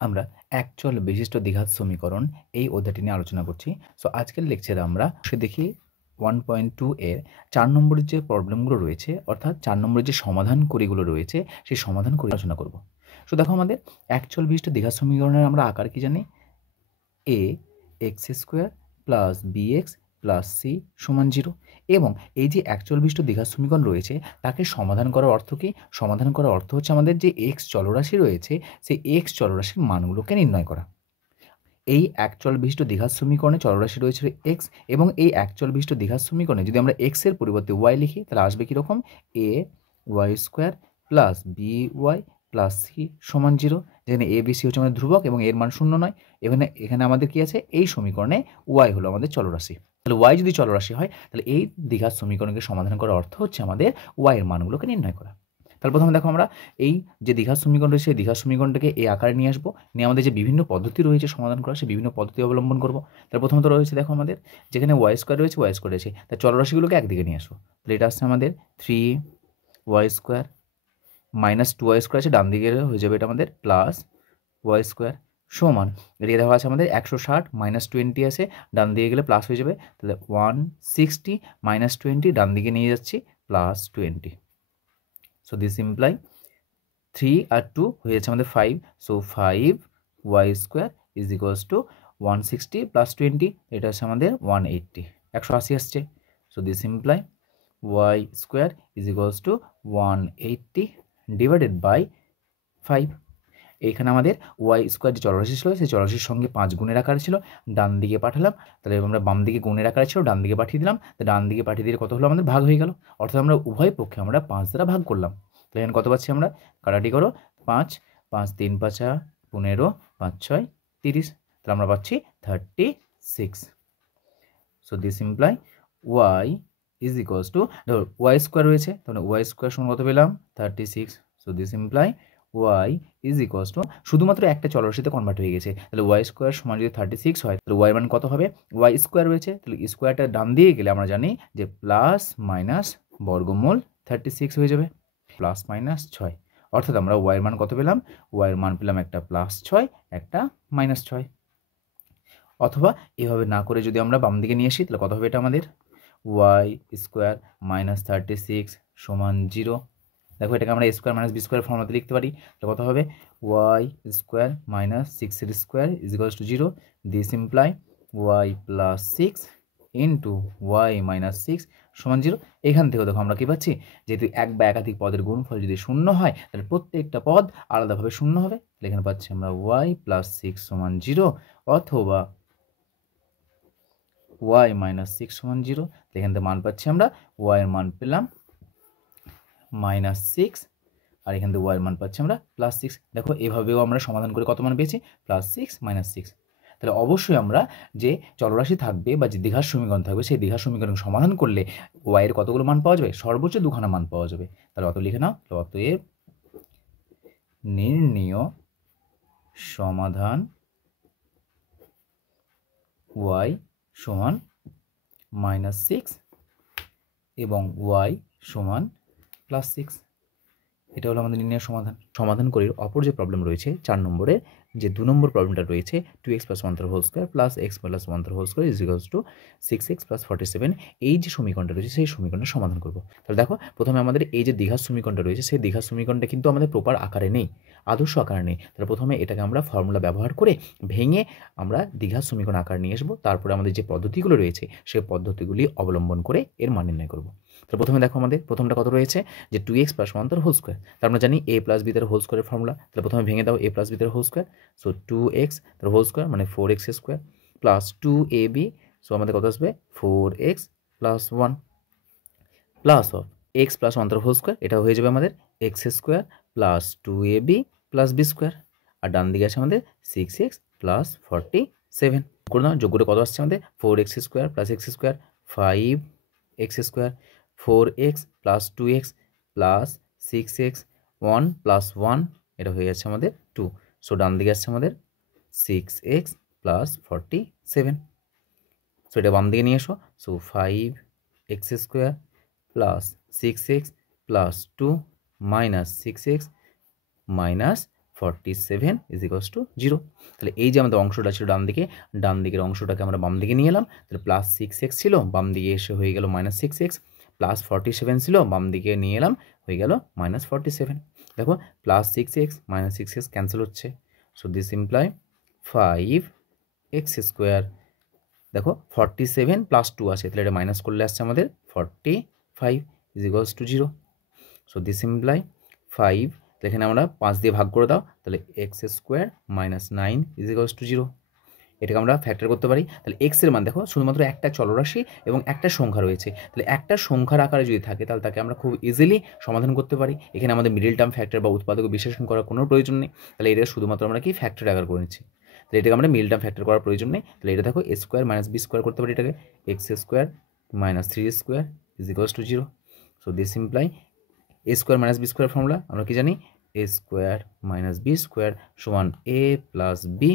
আমরা একচল বিশিষ্ট দ্বিঘাত সমীকরণ এই অধ্যায়টি নিয়ে আলোচনা করছি। সো আজকের লেকচারে আমরা দেখি 1.2 এর 4 নম্বরের যে প্রবলেমগুলো রয়েছে, অর্থাৎ 4 নম্বরের যে সমাধান করিগুলো রয়েছে, সেই সমাধান করি আলোচনা করব। সো দেখো, আমাদের একচল বিশিষ্ট দ্বিঘাত সমীকরণের আমরা আকার কি জানি? a x square plus bx plus c সমান 0। এবং এই যে একচল বিশিষ্ট দ্বিঘাত সমীকরণ রয়েছে তাকে সমাধান করার অর্থ কি? সমাধান করার অর্থ হচ্ছে আমাদের যে x চলরাশি রয়েছে সেই x চলরাশির মানগুলোকে নির্ণয় করা। এই একচল বিশিষ্ট দ্বিঘাত সমীকরণে চলরাশি রয়েছে x, এবং এই একচল বিশিষ্ট দ্বিঘাত সমীকরণে যদি আমরা x এর পরিবর্তে y লিখি তাহলে আসবে কীরকম? a y square plus by plus c সমান 0। যেখানে a b c হচ্ছে আমাদের ধ্রুবক এবং এর মান 0 নয়। এখানে আমাদের কি আছে? এই সমীকরণে y হলো আমাদের চলরাশি। তাহলে y যদি চলরাশি হয় তাহলে এই দ্বিঘাত সমীকরণকে সমাধান করার অর্থ হচ্ছে আমাদের y এর মানগুলোকে নির্ণয় করা। তাহলে প্রথমে দেখো, আমরা এই যে দ্বিঘাত সমীকরণ রয়েছে সেই দ্বিঘাত সমীকরণটাকে এই আকারে নিয়ে আসবো, নিয়ে আমাদের যে বিভিন্ন পদ্ধতি রয়েছে সমাধান করার সেই বিভিন্ন পদ্ধতি অবলম্বন করবো। তাহলে প্রথমত রয়েছে দেখো আমাদের যেখানে ওয়াই স্কোয়ার রয়েছে তার চলরাশিগুলোকে একদিকে নিয়ে আসবো। তাহলে এটা আসছে আমাদের 3y square minus 2y square আছে, ডান দিকে হয়ে যাবে এটা আমাদের প্লাস ওয়াই স্কোয়ার সমান এদিকে দেওয়া আছে আমাদের 160 মাইনাস 20 আছে, ডান দিকে গেলে প্লাস হয়ে যাবে। তাহলে 160 মাইনাস 20 ডান দিকে নিয়ে যাচ্ছি প্লাস 20। সো দিস ইমপ্লাই 3 আর 2 হয়ে যাচ্ছে আমাদের 5। So 5y square is equals to 160 plus 20, এটা হচ্ছে আমাদের 180, 180 আসছে। So this imply y square is equals to 180 divided by 5। এইখানে আমাদের ওয়াই স্কোয়ার যে চলরাশি ছিল সেই চলরাশির সঙ্গে 5 গুণের আকারে ছিল, ডান দিকে পাঠালাম। তাহলে আমরা বাম দিকে গুণের আকারে ছিল, ডান দিকে পাঠিয়ে দিলাম। তো ডান দিকে পাঠিয়ে দিলে কত হলো? আমাদের ভাগ হয়ে গেল, অর্থাৎ আমরা উভয় পক্ষে আমরা 5 দ্বারা ভাগ করলাম। তাহলে এখানে কত পাচ্ছি আমরা? কাটাটি করো, 5 5 3 5 15 5 6 30। তাহলে আমরা পাচ্ছি 36। So this imply y is equals to, ধরো ওয়াই স্কোয়ার রয়েছে, তাহলে ওয়াই স্কোয়ার সমান কত পেলাম? 36। So this imply y is equals to, শুধুমাত্র একটা চলরাশিতে কনভার্ট হয়ে গেছে। তাহলে ওয়াই স্কোয়ার সমান যদি 36 হয় তাহলে ওয়াই মান কত হবে? ওয়াই স্কোয়ার রয়েছে, তাহলে স্কোয়ারটা ডান দিয়ে গেলে আমরা জানি যে প্লাস মাইনাস বর্গমূল 36 হয়ে যাবে, প্লাস মাইনাস 6। অর্থাৎ আমরা ওয়াইয়ের মান কত পেলাম? ওয়াইয়ের মান পেলাম একটা +6 একটা -6। অথবা এভাবে না করে যদি আমরা বাম দিকে নিয়ে আসি তাহলে কত হবে? এটা আমাদের ওয়াই স্কোয়ার মাইনাস 36 সমান 0। দেখো, এটাকে আমরা স্কোয়ার মাইনাস বি স্কোয়ার ফর্মাতে লিখতে পারি। তাহলে কত হবে? Y square minus 6 square is equals to 0। This imply y plus 6 into y minus 6 সমান 0। এখান থেকেও দেখো আমরা কী পাচ্ছি? যেহেতু এক বা একাধিক পদের গুণফল যদি শূন্য হয় তাহলে প্রত্যেকটা পদ আলাদাভাবে শূন্য হবে। তাহলে এখানে পাচ্ছি আমরা ওয়াই প্লাস 6 সমান 0 অথবা ওয়াই মাইনাস 6 সমান 0। এখান থেকে মান পাচ্ছি আমরা, ওয়াইয়ের মান পেলাম -6 আর এখান থেকে ওয়াইয়ের মান পাচ্ছি আমরা +6। দেখো, এভাবেও আমরা সমাধান করে কত মান পেয়েছি? +6 -6। তাহলে অবশ্যই আমরা যে চলরাশি থাকবে বা যে দ্বিঘাত সমীকরণ থাকবে সেই দ্বিঘাত সমীকরণ সমাধান করলে ওয়াইয়ের কতগুলো মান পাওয়া যাবে? সর্বোচ্চ 2খানা মান পাওয়া যাবে। তাহলে অত লিখে নাও, অতএব নির্ণেয় সমাধান ওয়াই সমান -6 এবং ওয়াই সমান +6। এটা হলো আমাদের নির্ণয়ের সমাধান। সমাধান করির অপর যে প্রবলেম রয়েছে 4 নম্বরের, যে 2 নম্বর প্রবলেমটা রয়েছে 2x + 1 whole square plus x + 1 whole square is equals to 6x + 47, এই যে সমীকরণটা রয়েছে সেই সমীকরণের সমাধান করব। তাহলে দেখো, প্রথমে আমাদের এই যে দ্বিঘাত সমীকরণটা রয়েছে সেই দ্বিঘাত সমীকরণটা কিন্তু আমাদের প্রপার আকারে নেই, আদর্শ আকারে নেই। তাহলে প্রথমে এটাকে আমরা ফর্মুলা ব্যবহার করে ভেঙে আমরা দ্বিঘাত সমীকরণ আকার নিয়ে আসবো। তারপরে আমাদের যে পদ্ধতিগুলো রয়েছে সেই পদ্ধতিগুলি অবলম্বন করে এর মান নির্ণয় করব। তাহলে প্রথমে দেখো, আমাদের প্রথমটা কত রয়েছে? যে 2x + 1 হোল স্কোয়ার। তার আমরা জানি a + b তার হোল স্কোয়ারের ফর্মুলা। তাহলে প্রথমে ভেঙে দাও a + b তার হোল স্কোয়ার। সো 2x তার হোল স্কোয়ার মানে 4x square plus 2ab। So আমাদের কত আসবে? 4x + 1 প্লাস অফ x + 1 তার হোল স্কোয়ার, এটা হয়ে যাবে আমাদের x square plus 2ab plus b square. আর ডান দিকে আছে আমাদের 6x প্লাস 47। করে দাও, যোগ করে কত আসছে আমাদের? 4x square plus x square 5x square 4x plus 2x plus 6x 1 plus 1, এটা হয়ে যাচ্ছে আমাদের 2। সো ডান দিকে আসছে আমাদের 6x প্লাস 47। সো এটা বাম দিকে নিয়ে এসো। So 5x square plus 6x plus 2 minus 6x minus 47 is equals to 0। তাহলে এই যে আমাদের অংশটা ছিল ডান দিকের অংশটাকে আমরা বাম দিকে নিয়ে এলাম। তাহলে প্লাস 6x ছিল, বাম দিকে এসে হয়ে গেল মাইনাস 6x, প্লাস 47 ছিল, বাম দিকে নিয়ে এলাম, হয়ে গেল মাইনাস 47। দেখো plus 6x minus 6x cancel হচ্ছে। So this imply 5x square. দেখো 47 প্লাস 2 আছে, তাহলে এটা মাইনাস করলে আসছে আমাদের 45 is equals to 0। So this imply 5, এখানে আমরা 5 দিয়ে ভাগ করে দাও, তাহলে x square minus 9 is equals to 0। এটাকে আমরা ফ্যাক্টর করতে পারি। তাহলে এক্স এর মান দেখো শুধুমাত্র একটা চলরাশি এবং একটা সংখ্যা রয়েছে, তাহলে একটা সংখ্যার আকারে যদি থাকে তাহলে তাকে আমরা খুব ইজিলি সমাধান করতে পারি। এখানে আমাদের মিডল টার্ম ফ্যাক্টর বা উৎপাদক বিশ্লেষণ করার কোনো প্রয়োজন নেই। তাহলে এটা শুধুমাত্র আমরা কি ফ্যাক্টর আকার করে নিচ্ছি। তাহলে এটাকে আমরা মিডল টার্ম ফ্যাক্টর করার প্রয়োজন নেই। তাহলে এটা দেখো A square minus B square করতে পারি, এটাকে X square minus 3 square is equals to 0। So this imply A square minus B square formula আমরা কি জানি, A square minus B square সমান A plus B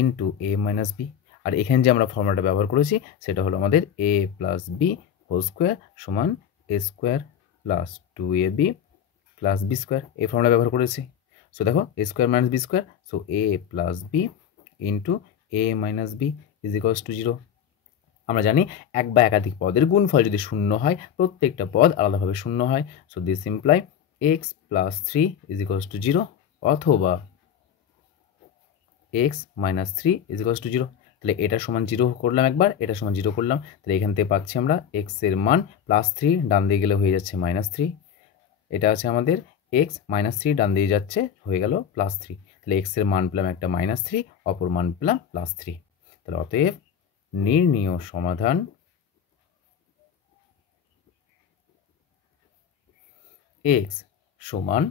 into A minus B. আর এখানে যে আমরা ফর্মুলাটা ব্যবহার করেছি সেটা হলো আমাদের A plus B whole square সমান এ স্কোয়ার প্লাস 2ab প্লাস বি স্কোয়ার, এই ফর্মুলা ব্যবহার করেছি। সো দেখো A square minus B square, so A plus B into A minus B is equals to 0। আমরা জানি এক বা একাধিক পদের গুণফল যদি শূন্য হয়, প্রত্যেকটা পদ আলাদাভাবে শূন্য হয়। So this imply x plus 3 is equals to 0 অথবা x minus 3 is equals to 0। তাহলে এটা সমান 0 করলাম একবার, এটা সমান 0 করলাম, তাহলে এখান থেকে পাচ্ছি আমরা এক্স এর মান প্লাস 3, ডান দিয়ে গেলে হয়ে যাচ্ছে মাইনাস 3। এটা আছে আমাদের এক্স মাইনাস 3, ডান দিয়ে যাচ্ছে হয়ে গেল প্লাস 3। তাহলে এক্স এর মান পেলাম একটা মাইনাস 3, অপর মান পেলাম প্লাস 3। তাহলে অতএব নির্ণীয় সমাধান এক্স সমান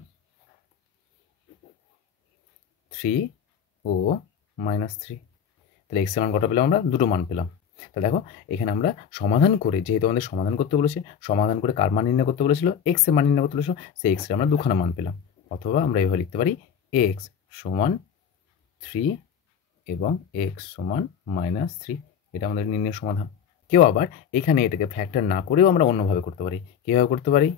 3 ও মাইনাস 3। তাহলে এক্স এর মান কটা পেলাম আমরা, দুটো মান পেলাম। তাহলে দেখো এখানে আমরা সমাধান করে, যেহেতু আমাদের সমাধান করতে বলেছে, সমাধান করে কার মান নির্ণয় করতে বলেছিল, এক্স এর মান নির্ণয় করতে বলেছিল, সেই এক্স এর আমরা দুখানা মান পেলাম। অথবা আমরা এভাবে লিখতে পারি এক্স সমান 3 এবং এক্স সমান মাইনাস 3, এটা আমাদের নির্ণয় সমাধান। কেউ আবার এখানে এটাকে ফ্যাক্টর না করেও আমরা অন্যভাবে করতে পারি। কীভাবে করতে পারি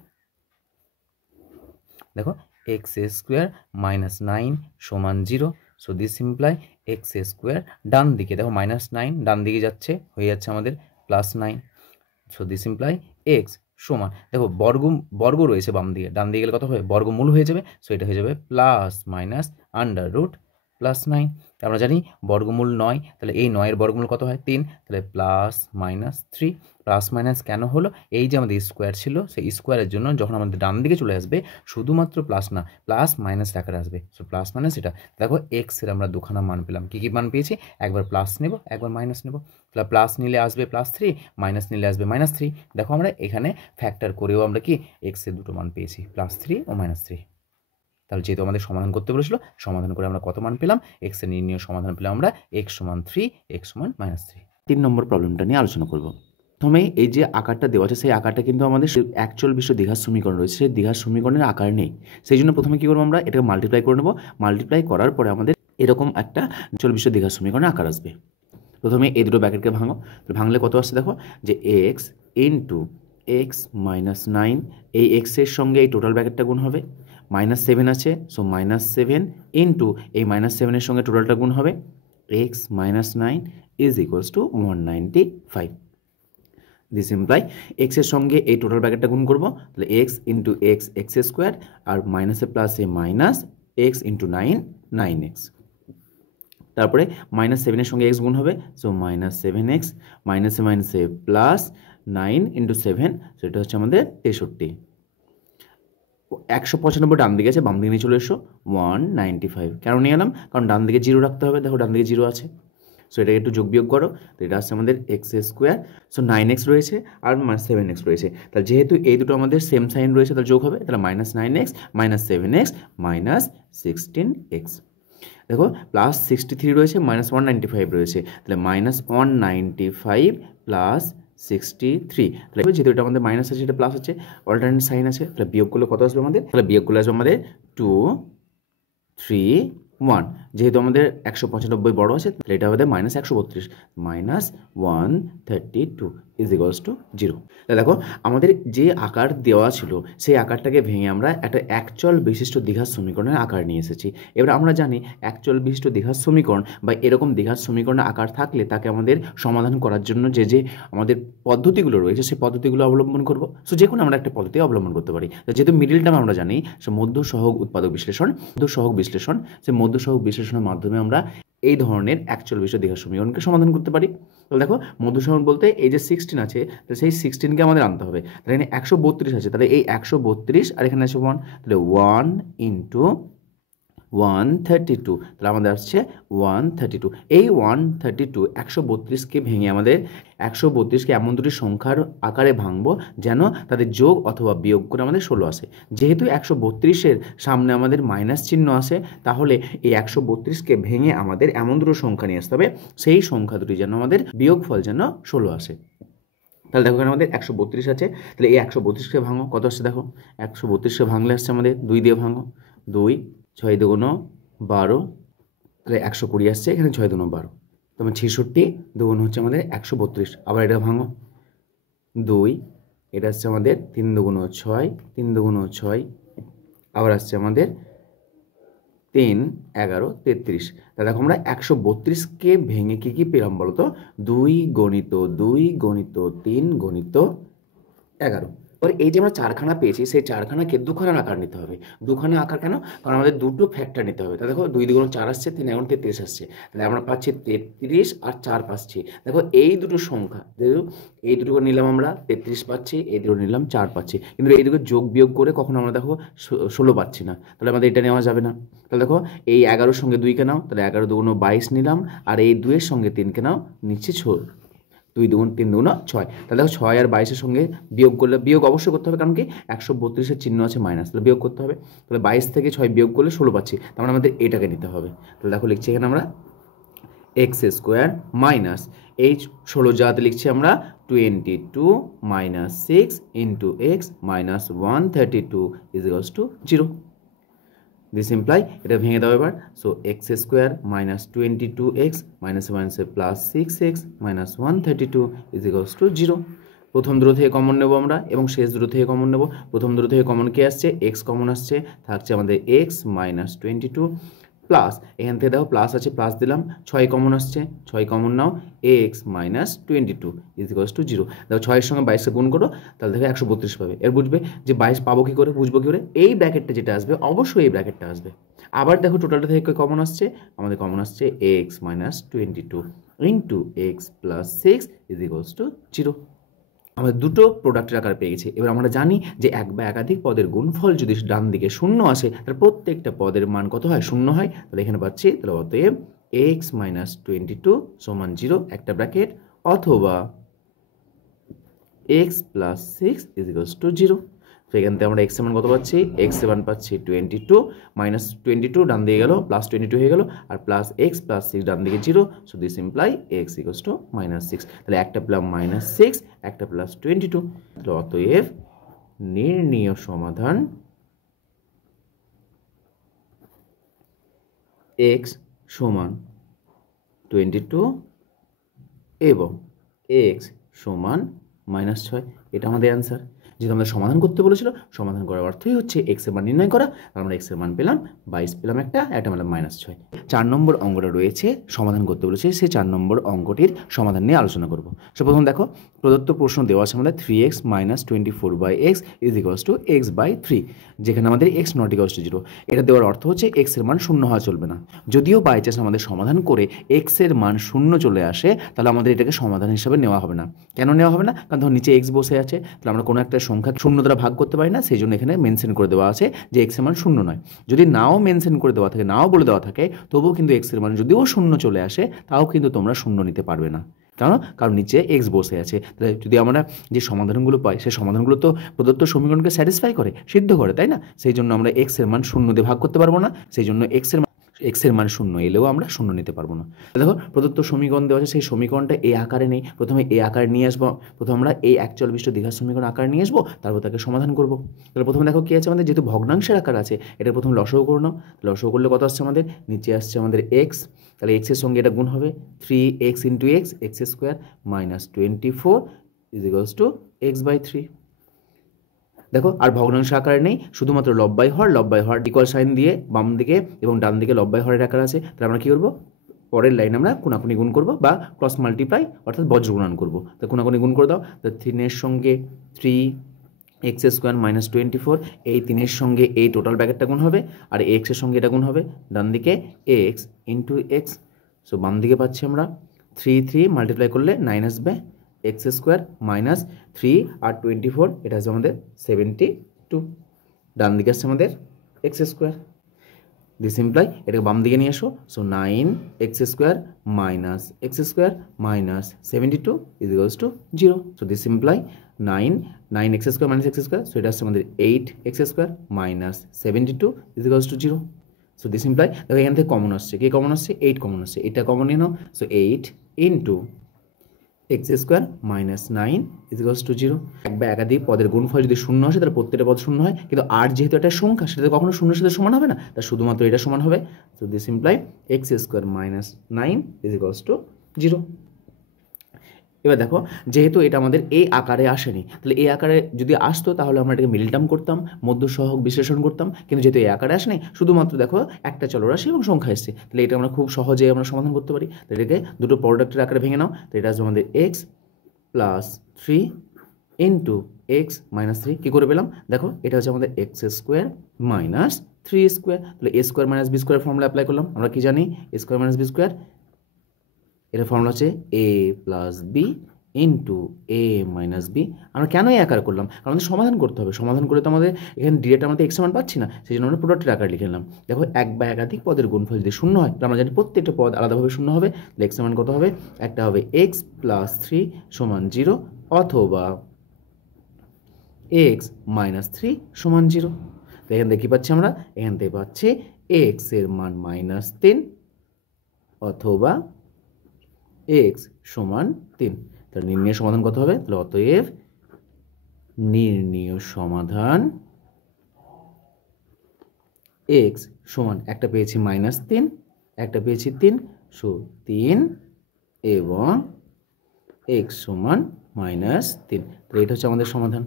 দেখো, এক্স স্কোয়ার মাইনাস 9 সমান 0। So this imply X square, ডান দিকে দেখো মাইনাস 9 ডান দিকে যাচ্ছে, হয়ে যাচ্ছে আমাদের plus 9। So this imply x সমান, দেখো বর্গ রয়েছে বাম দিকে, ডান দিকে গেলে কত হবে, বর্গমূল হয়ে যাবে। সো এটা হয়ে যাবে plus minus under root plus 9। আমরা জানি বর্গমূল 9, তাহলে এই 9 এর বর্গমূল কত হয়, 3, তাহলে প্লাস মাইনাস 3। প্লাস মাইনাস কেন হলো, এই যে আমাদের স্কোয়ার ছিল, সেই স্কোয়ারের জন্য যখন আমাদের ডান দিকে চলে আসবে শুধুমাত্র প্লাস না, প্লাস মাইনাস আকারে আসবে। সো প্লাস মাইনাস এটা দেখো এক্স এর আমরা দুখানা মান পেলাম। কী কী মান পেয়েছি, একবার প্লাস নেব, একবার মাইনাস নেব। তাহলে প্লাস নিলে আসবে প্লাস 3, মাইনাস নিলে আসবে মাইনাস 3। দেখো আমরা এখানে ফ্যাক্টর করেও আমরা কি এক্স এর দুটো মান পেয়েছি, প্লাস 3 ও মাইনাস 3। তাহলে যেহেতু আমাদের সমাধান করতে বলেছিল, সমাধান করে আমরা কত মান পেলাম, এক্স এর নির্ণীয় সমাধান পেলাম আমরা এক্স সমান 3, এক্স সমান মাইনাস 3। 3 নম্বর প্রবলেমটা নিয়ে আলোচনা করব। প্রথমে এই যে আকারটা দেওয়া আছে, সেই আকারটা কিন্তু আমাদের অ্যাকচুয়াল বিশ্ব দ্বিঘাত সমীকরণ রয়েছে, সেই দ্বিঘাত সমীকরণের আকার নেই। সেই জন্য প্রথমে কী করবো, আমরা এটাকে মাল্টিপ্লাই করে নেবো। মাল্টিপ্লাই করার পরে আমাদের এরকম একটা অ্যাকচুয়াল বিশ্ব দ্বিঘাত সমীকরণের আকার আসবে। প্রথমে এই দুটো ব্র্যাকেটকে ভাঙো, ভাঙলে কত আসছে দেখো, যে এক্স ইন্টু এক্স মাইনাস 9, এই এক্সের সঙ্গে এই টোটাল ব্র্যাকেটটা গুণ হবে, মাইনাস 7 আছে, সো মাইনাস 7 ইন্টু এই মাইনাস 7-এর সঙ্গে টোটালটা গুণ হবে, X minus 9 is equals to 195। This imply এক্সের সঙ্গে এই টোটাল ব্র্যাকেটটা গুণ করবো, তাহলে X into x x square, আর মাইনাসে প্লাসে মাইনাস এক্স ইন্টু 9 9x। তারপরে মাইনাস 7-এর সঙ্গে এক্স গুণ হবে, সো মাইনাস 7x, মাইনাসে মাইনাসে প্লাস 9 ইন্টু 7, সেটা হচ্ছে আমাদের 63। 195 ডান দিকে আছে, বাম দিকে নিয়ে চলে এসো 195। কেন নিয়ে এলাম, কারণ ডান দিকে 0 রাখতে হবে, দেখো ডান দিকে 0 আছে। সো এটাকে একটু যোগ বিয়োগ করো, তো এটা আসছে আমাদের এক্স স্কোয়ার, সো 9x রয়েছে আর 7x রয়েছে, তাহলে যেহেতু এই দুটো আমাদের সেম সাইন রয়েছে তাহলে যোগ হবে, তাহলে minus 9x minus 7x minus 16x। দেখো প্লাস 63 রয়েছে, মাইনাস 195 রয়েছে, তাহলে মাইনাস 195 প্লাস 63। তাহলে যেহেতু এটা আমাদের মাইনাস আছে, এটা প্লাস আছে, অল্টারনেট সাইন আছে, তাহলে বিয়োগ করলে কত আসবে আমাদের, তাহলে বিয়োগ করলে আসবে আমাদের 2 3 1, যেহেতু আমাদের 195 বড় আছে তাহলে এটা হবে -132 -132 ইজ ইকুয়ালস টু 0। তাহলে দেখো আমাদের যে আকার দেওয়া ছিল সেই আকারটাকে ভেঙে আমরা একটা একচল বিশিষ্ট দ্বিঘাত সমীকরণের আকার নিয়ে এসেছি। এবার আমরা জানি একচল বিশিষ্ট দ্বিঘাত সমীকরণ বা এরকম দ্বিঘাত সমীকরণের আকার থাকলে তাকে আমাদের সমাধান করার জন্য যে আমাদের পদ্ধতিগুলো রয়েছে সেই পদ্ধতিগুলো অবলম্বন করব। সো যে কোনো আমরা একটা পদ্ধতি অবলম্বন করতে পারি। যেহেতু মিডিল টার্ম আমরা জানি সে মধ্য সহগ উৎপাদক বিশ্লেষণ, সেই মধ্য সহগ বিশ্লেষণের মাধ্যমে আমরা এই ধরনের একচল বিশিষ্ট দ্বিঘাত সমীকরণকে সমাধান করতে পারি। তাহলে দেখো মধ্য সহগ বলতে এই যে 16 আছে তাহলে সেই 16কে আমাদের আনতে হবে। তাহলে এখানে 132 আছে, তাহলে এই 132 আর এখানে আছে 1, তাহলে 1 ইন্টু 132, তাহলে আমাদের আসছে 132। এই 132 132কে ভেঙে আমাদের 132কে এমন দুটি সংখ্যার আকারে ভাঙবো যেন তাদের যোগ অথবা বিয়োগ করে আমাদের 16 আসে। যেহেতু 132-এর সামনে আমাদের মাইনাস চিহ্ন আসে তাহলে এই 132কে ভেঙে আমাদের এমন দুটো সংখ্যা নিয়ে আসতে হবে সেই সংখ্যা দুটি যেন আমাদের বিয়োগফল যেন 16 আসে। তাহলে দেখো এখানে আমাদের 132 আছে, তাহলে এই 132কে ভাঙো, কত আসছে দেখো 132কে ভাঙলে আসছে আমাদের 2 দিয়ে ভাঙো, 2 6 দুগুণ 12, তাহলে 120 আসছে, এখানে 6 দুগুণ 12, তোমার 66 দুগুণ হচ্ছে আমাদের 132। আবার এটা ভাঙো 2, এটা আসছে আমাদের 3 দুগুণ 6, 3 দুগুণ 6, আবার আসছে আমাদের 3 11 33। তাহলে দেখো আমরা 132কে ভেঙে কি পেলাম বলো তো, 2 গণিত 2 গণিত 3 গণিত 11। এবার এই যে আমরা চারখানা পেয়েছি সেই চারখানাকে দুখানা আকার নিতে হবে। দুখানা আকার কেন? কারণ আমাদের দুটো ফ্যাক্টর নিতে হবে। তা দেখো 2 দ্বিগুণ 4 আসছে, 3 এখন 33 আসছে, তাহলে আমরা পাচ্ছি 33 আর 4 পাচ্ছি। দেখো এই দুটো সংখ্যা, এই দুটো নিলাম আমরা 33 পাচ্ছি, এই দুটো নিলাম 4 পাচ্ছি, কিন্তু এই দুটো যোগ বিয়োগ করে কখনো আমরা দেখো 16 পাচ্ছি না, তাহলে আমাদের এটা নেওয়া যাবে না। তাহলে দেখো এই 11-র সঙ্গে 2কে নাও, তাহলে 11 দুগুণ 22 নিলাম, আর এই 2-এর সঙ্গে 3কে নাও, নিচ্ছে 2 দুগুণ 3 দুগুণ 6। তাহলে দেখো 6 আর 22-এর সঙ্গে বিয়োগ করলে, বিয়োগ অবশ্যই করতে হবে, কারণ কি 132-এর চিহ্ন আছে মাইনাস, তাহলে বিয়োগ করতে হবে। তাহলে 22 থেকে 6 বিয়োগ করলে 16 পাচ্ছি, তার মানে আমাদের এটাকে নিতে হবে। তাহলে দেখো লিখছি এখানে আমরা এক্স স্কোয়ার মাইনাস এই 16 যাতে লিখছি আমরা 22 minus 6 into X minus 132 is equals to 0। This imply এটা ভেঙে দাও এবার। So X square minus 22x minus মাইনাসে plus 6x minus 132 is equals to 0। প্রথম দূর থেকে কমন নেব আমরা এবং শেষ দূর থেকে কমন নেব। প্রথম দূর থেকে কমন কে আসছে, এক্স কমন আসছে, থাকছে আমাদের এক্স মাইনাস 22 প্লাস এখান থেকে দেখো প্লাস আছে, প্লাস দিলাম, 6 কমন আসছে, 6 common now, x minus 22 is equals to 0। দেখো 6-এর সঙ্গে 22-কে গুণ করো, তাহলে দেখো 132 পাবে। এর বুঝবে যে 22 পাবো কী করে, বুঝবো কী করে, এই ব্র্যাকেটটা যেটা আসবে অবশ্যই এই ব্র্যাকেটটা আসবে। আবার দেখো টোটালটা থেকে কমন আসছে, আমাদের কমন আসছে x minus 22 into x plus 6 is equals to 0। আমরা দুটো প্রোডাক্টের আকার পেয়ে গেছি। এবার আমরা জানি যে এক বা একাধিক পদের গুণফল যদি ডান দিকে 0 আসে তাহলে প্রত্যেকটা পদের মান কত হয়, 0 হয়। তাহলে এখানে পাচ্ছি, তাহলে অতএব এক্স মাইনাস 22 সমান 0 একটা ব্র্যাকেট, অথবা x plus 6 is equals to 0। তো এখান থেকে আমরা এক্স এর মান কত পাচ্ছি, এক্স এর মান পাচ্ছি 22 মাইনাস 22 ডান দিকে গেল প্লাস 22 হয়ে গেল, আর প্লাস এক্স প্লাস 6 ডান দিকে 0। So this imply x equals to minus 6। তাহলে একটা পেলাম মাইনাস 6, একটা প্লাস 22। তাহলে অতএব নির্ণীয় সমাধান এক্স সমান 22 এবং এক্স সমান -6। এটা আমাদের অ্যান্সার। যেহেতু আমাদের সমাধান করতে বলেছিল, সমাধান করার অর্থই হচ্ছে এক্স এর মান নির্ণয় করা। আর আমরা এক্স এর মান পেলাম 22 পেলাম একটা পেলাম -6। 4 নম্বর অঙ্কটা রয়েছে, সমাধান করতে বলেছে, সেই 4 নম্বর অঙ্কটির সমাধান নিয়ে আলোচনা করব। সো প্রথম দেখো প্রদত্ত প্রশ্ন দেওয়া আছে আমাদের 3x minus 24/x is equals to x by 3, যেখানে আমাদের x নট ইকুয়ালস টু 0। এটা দেওয়ার অর্থ হচ্ছে x এর মান 0 হওয়া চলবে না। যদিও বাই চান্স আমাদের সমাধান করে x এর মান 0 চলে আসে, তাহলে আমাদের এটাকে সমাধান হিসাবে নেওয়া হবে না। কেন নেওয়া হবে না? কারণ ধর নিচে x বসে আছে, তাহলে আমরা কোনো একটা সংখ্যা 0 দ্বারা ভাগ করতে পারি না, সেই জন্য এখানে মেনশন করে দেওয়া আছে যে x এর মান 0 নয়। যদি নাও মেনশন করে দেওয়া থাকে, নাও বলে দেওয়া থাকে, তবুও কিন্তু x এর মান যদিও 0 চলে আসে, তাও কিন্তু তোমরা 0 নিতে পারবে না। কারণ নিচে এক্স বসে আছে। তাহলে যদি আমরা যে সমাধানগুলো পাই, সেই সমাধানগুলো তো প্রদত্ত সমীকরণকে স্যাটিসফাই করে, সিদ্ধ করে, তাই না? সেই জন্য আমরা এক্স এর মান 0 দিয়ে ভাগ করতে পারবো না, সেই জন্য এক্স এর এক্সের মান শূন্য এলেও আমরা শূন্য নিতে পারবো না। দেখো প্রদত্ত সমীকরণ দেওয়া আছে, সেই সমীকরণটা এই আকারে নেই, প্রথমে এই আকারে নিয়ে আসবো, প্রথমে আমরা এই একচল বিশিষ্ট দ্বিঘাত সমীকরণ আকারে নিয়ে আসবো, তারপর তাকে সমাধান করবো। তাহলে প্রথমে দেখো কী আছে আমাদের, যেহেতু ভগ্নাংশের আকার আছে এটা প্রথম লসাগু করে নাও। লসাগু করলে কত আসছে আমাদের, নিচে আসছে আমাদের এক্স, তাহলে এক্সের সঙ্গে এটা গুণ হবে 3x into x, x square minus 24 is equals to x by 3। দেখো আর ভগ্নাংশ আকারে নেই, শুধুমাত্র লব বাই হর ইকুয়াল সাইন দিয়ে বাম দিকে এবং ডান দিকে লব বাই হরের আকার আছে। তাহলে আমরা কী করবো, পরের লাইন আমরা কোনাকুনি গুণ করবো বা ক্রস মাল্টিপ্লাই অর্থাৎ বজ্র গুণন করবো। তো কোনাকুনি গুণ করে দাও, তো 3 সঙ্গে 3x স্কোয়ার মাইনাস 24, এই 3 সঙ্গে এই টোটাল ব্র্যাকেটটা গুণ হবে, আর এক্সের সঙ্গে এটা গুণ হবে, ডান দিকে এক্স ইন্টু এক্স। সো বাম দিকে পাচ্ছি আমরা 3 মাল্টিপ্লাই করলে 9 আসবে, এক্স স্কোয়ার মাইনাস 3 আর 24, এটা আসবে আমাদের 72, ডান দিকে আসছে আমাদের এক্স স্কোয়ার। দিস ইমপ্লাই এটাকে বাম দিকে নিয়ে আসো, so 9x square minus x square minus 72 is equals to 0। So this imply 9x square minus x square, so এটা আসছে আমাদের 8x square minus 72 is equals to 0। So this imply দেখো এখান থেকে কমন আসছে, কে কমন আসছে, 8 কমন আসছে, এটা কমন নিয়ে নাও। So 8 into X square minus 9 is equals to 0। এক বা একাধিক পদের গুণফল যদি শূন্য আসে তাহলে প্রত্যেকটা পদ শূন্য হয়, কিন্তু আর যেহেতু একটা সংখ্যা সেটা কখনো শূন্যের সাথে সমান হবে না, তা শুধুমাত্র এটা সমান হবে। So this imply X square minus 9 is equals to 0। এবার দেখো যেহেতু এটা আমাদের এই আকারে আসেনি, তাহলে এই আকারে যদি আসতো তাহলে আমরা এটাকে মিডল টার্ম করতাম, মধ্য সহগ বিশ্লেষণ করতাম, কিন্তু যেহেতু এই আকারে আসেনি, শুধুমাত্র দেখো একটা চলরাশি এবং সংখ্যা এসছে, তাহলে এটা আমরা খুব সহজেই আমরা সমাধান করতে পারি। তো এটাকে দুটো প্রোডাক্টের আকারে ভেঙে নাও, তো এটা আসবে আমাদের x plus 3 into X minus 3, কী করে পেলাম দেখো, এটা হচ্ছে আমাদের এক্স স্কোয়ার মাইনাস 3 স্কোয়ার, তাহলে A square minus B square formula apply করলাম। আমরা কি জানি, A square minus B square, এটা ফর্মুলা হচ্ছে A plus B into A minus B. আমরা কেন এই আকার করলাম, কারণ আমাদের সমাধান করতে হবে, সমাধান করে তো আমাদের এখানে ডিরেক্ট আমাদের এক্স মান পাচ্ছি না, সেই জন্য আমরা প্রোডাক্টের আকার লিখে নিলাম। দেখো এক বা একাধিক পদের গুণফল যদি শূন্য হয়, তাহলে আমরা জানি প্রত্যেকটা পদ আলাদাভাবে শূন্য হবে, তাহলে এক্স মান কত হবে, একটা হবে এক্স প্লাস 3 সমান 0, অথবা এক্স মাইনাস 3 সমান 0। তো এখান থেকে কী পাচ্ছি আমরা, এখান থেকে পাচ্ছি এক্স এর মান মাইনাস 3 অথবা এক্স সমান 3। তাহলে নির্ণয় সমাধান কত হবে, তাহলে অতএব নির্ণয় সমাধান এক্স সমান, একটা পেয়েছি মাইনাস 3, একটা পেয়েছি 3, সো 3 এবং এক্স সমান মাইনাস 3। তাহলে এটা হচ্ছে আমাদের সমাধান।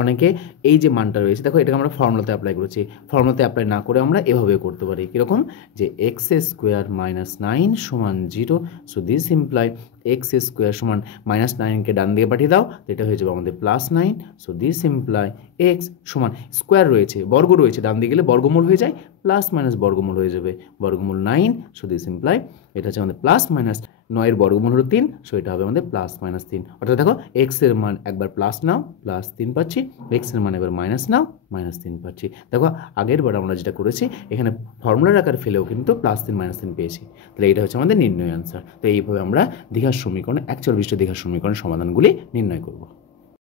অনেকে এই যে মানটা রয়েছে দেখো, এটাকে আমরা ফর্মুলাতে অ্যাপ্লাই করেছি, ফর্মুলাতে অ্যাপ্লাই না করে আমরা এভাবে করতে পারি, কীরকম, যে এক্স স্কোয়ার মাইনাস 9 সমান 0। So this imply X square সমান মাইনাস 9কে ডান দিকে পাঠিয়ে দাও, তো এটা হয়ে যাবে আমাদের plus 9। So this imply x সমান, স্কোয়ার রয়েছে বর্গ রয়েছে, ডান দিকে গেলে বর্গমূল হয়ে যায়, প্লাস মাইনাস বর্গমূল হয়ে যাবে, বর্গমূল 9। সো দিস ইমপ্লাই এটা হচ্ছে আমাদের প্লাস মাইনাস 9 বর্গমূল হলো 3, সো এটা হবে আমাদের প্লাস মাইনাস 3। অর্থাৎ দেখো এক্স এর মান একবার প্লাস নাও প্লাস 3 পাচ্ছি, এক্স এর মান একবার মাইনাস নাও মাইনাস 3 পাচ্ছি। দেখো আগের বার আমরা যেটা করেছি এখানে ফর্মুলার আকার ফেলেও কিন্তু প্লাস 3 মাইনাস 3 পেয়েছি, তাহলে এটা হচ্ছে আমাদের নির্ণয় আনসার। তো এইভাবে আমরা দ্বিঘাত সমীকরণ, একচল বিশিষ্ট দ্বিঘাত সমীকরণের সমাধানগুলি নির্ণয় করব।